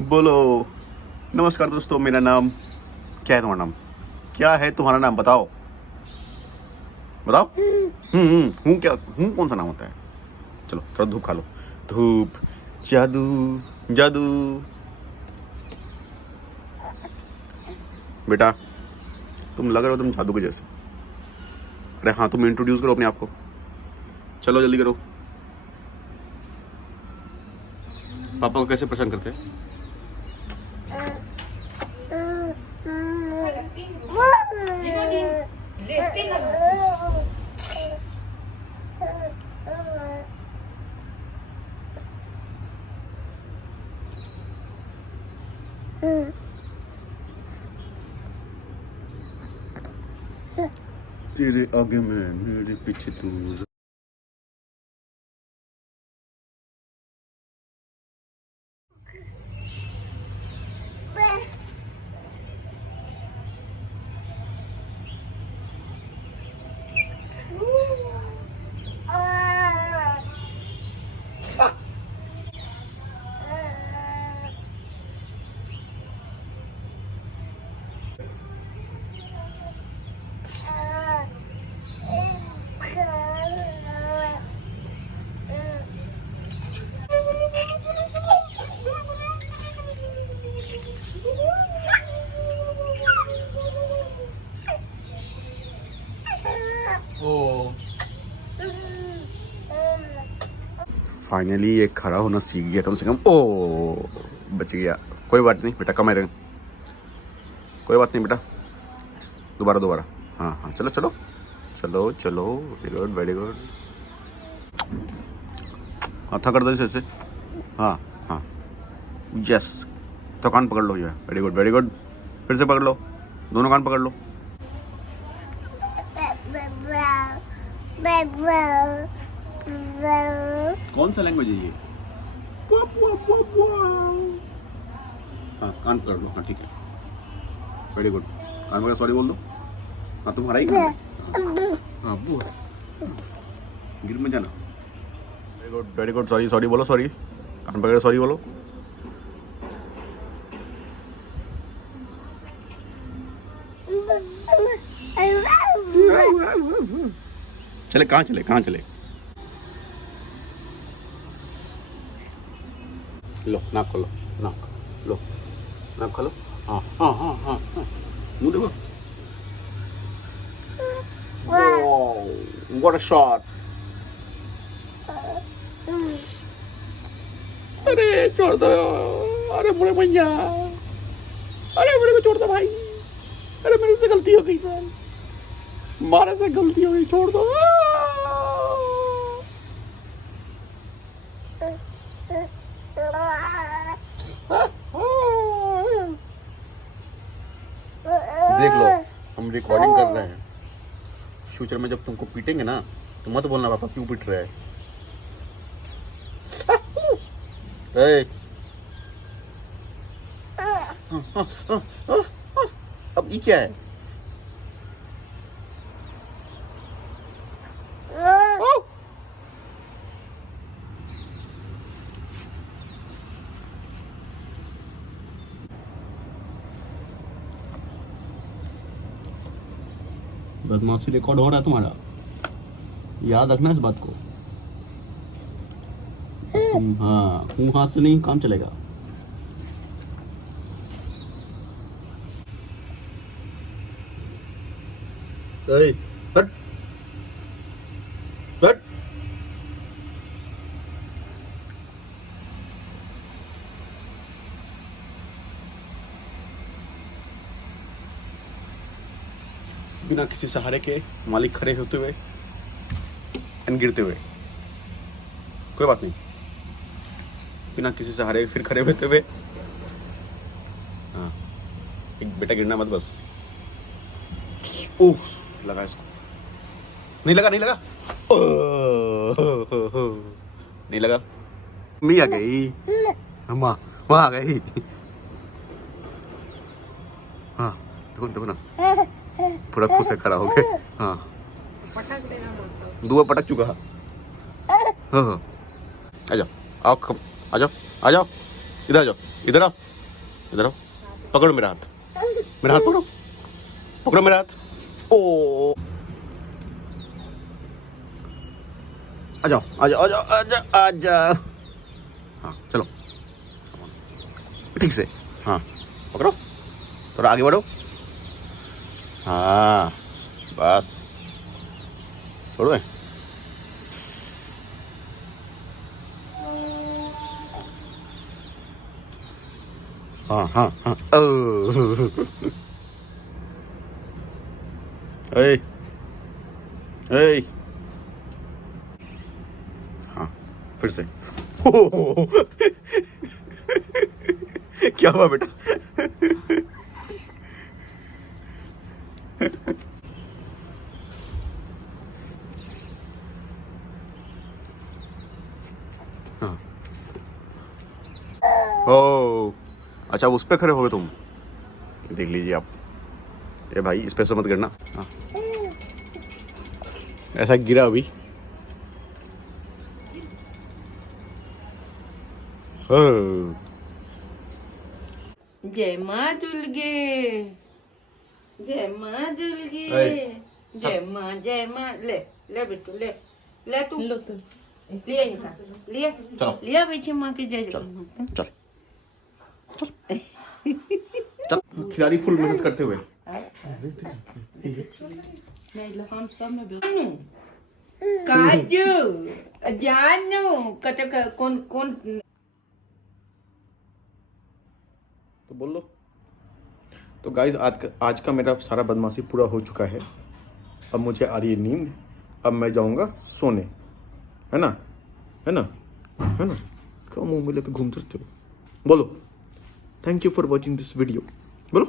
बोलो। नमस्कार दोस्तों, मेरा नाम क्या है? तुम्हारा नाम क्या है? तुम्हारा नाम बताओ बताओ। हूँ क्या? हूँ कौन सा नाम होता है? चलो थोड़ा धूप खा लो। धूप, जादू, जादू। बेटा तुम लग रहे हो तुम जादू के जैसे। अरे हाँ, तुम इंट्रोड्यूस करो अपने आप को। चलो जल्दी करो। पापा को कैसे परेशान करते हैं? तेरे आगे मैं, मेरे पीछे तू। फाइनली ये खड़ा होना सीख गया कम से कम। ओ बच गया। कोई बात नहीं बेटा, कम है। कोई बात नहीं बेटा, दोबारा दोबारा। हाँ हाँ, चलो चलो चलो चलो। Very good very good. अच्छा कर दो ऐसे। हाँ हाँ, यस। तो कान पकड़ लो। ये वेरी गुड वेरी गुड। फिर से पकड़ लो, दोनों कान पकड़ लो। कौन सा लैंग्वेज है ये? हाँ कान पकड़ लो। हाँ ठीक है, वेरी गुड। कान पकड़, सॉरी बोल दो। हाँ तुम्हारा ही कान है। हाँ बुआ, गिर में जाना। Very good very good. Sorry sorry बोलो, सॉरी। कान पकड़ सॉरी बोलो। चले कहाँ चले, कहाँ चले? लो नाक खोलो, नाक लो, नाक खोलो। हाँ हाँ हाँ हाँ हाँ, मुंह देखो। What a shot. अरे छोड़ दो, अरे बुरे भैया, अरे मेरे को छोड़ दो भाई। अरे मेरे से गलती हो गई सर, मारे से गलती हो गई, छोड़ दो। देख लो, हम रिकॉर्डिंग कर रहे हैं। फ्यूचर में जब तुमको पीटेंगे ना तो मत बोलना पापा क्यों पीट रहे हैं। अब ये क्या है? बदमाशी रिकॉर्ड हो रहा है तुम्हारा, याद रखना इस बात को। हाँ, हूँ हाथ से नहीं काम चलेगा। हट हट। बिना किसी सहारे के मालिक खड़े होते हुए एंड गिरते हुए। कोई बात नहीं, बिना किसी सहारे फिर खड़े होते हुए। हाँ, एक बेटा गिरना मत बस। उफ, लगा इसको। नहीं लगा, नहीं लगा। नहीं लगा। मैं आ गई, माँ माँ आ गई। हाँ देखो देखो ना, पूरा खुश है, खड़ा हो गए। हाँ दुआ पटक चुका। हाँ हाँ, आ जाओ, आओ आ जाओ, आ जाओ। इधर आ जाओ, इधर आओ, इधर आओ, पकड़ो मेरा हाथ, मेरा हाथ पकड़ो, पकड़ो मेरा हाथ। ओ आ जाओ, आ जाओ, आ जाओ, आ जाओ, आ जाओ। हाँ चलो, ठीक से, हाँ पकड़ो, थोड़ा आगे बढ़ो। हाँ बस, छोड़ो है। हाँ हाँ हाँ, ओ ए ए, हाँ फिर से। क्या हुआ बेटा? हाँ ओ अच्छा, उस पे खड़े हो गए तुम, देख लीजिए आप। ये भाई इस पे से मत गिरना। हाँ ऐसा गिरा अभी। हाँ जय माँ दुर्गे, जय माँ दुर्गे, अरे, जय माँ। ले ले बेटू, ले ले तू, लो तो लिया ही था, लिया चलो लिया बेची माँ की जय चल जय। चल चल, खिलाड़ी फुल मेहनत करते हुए। हम सब में काजू जानू कत कौन कौन। तो बोल लो। तो गाइज आज का मेरा सारा बदमाशी पूरा हो चुका है। अब मुझे आ रही है नींद, अब मैं जाऊंगा सोने, है ना, है ना, है ना। क्यों मुंह में लेके घूम सकते हो? बोलो thank you for watching this video, बोलो।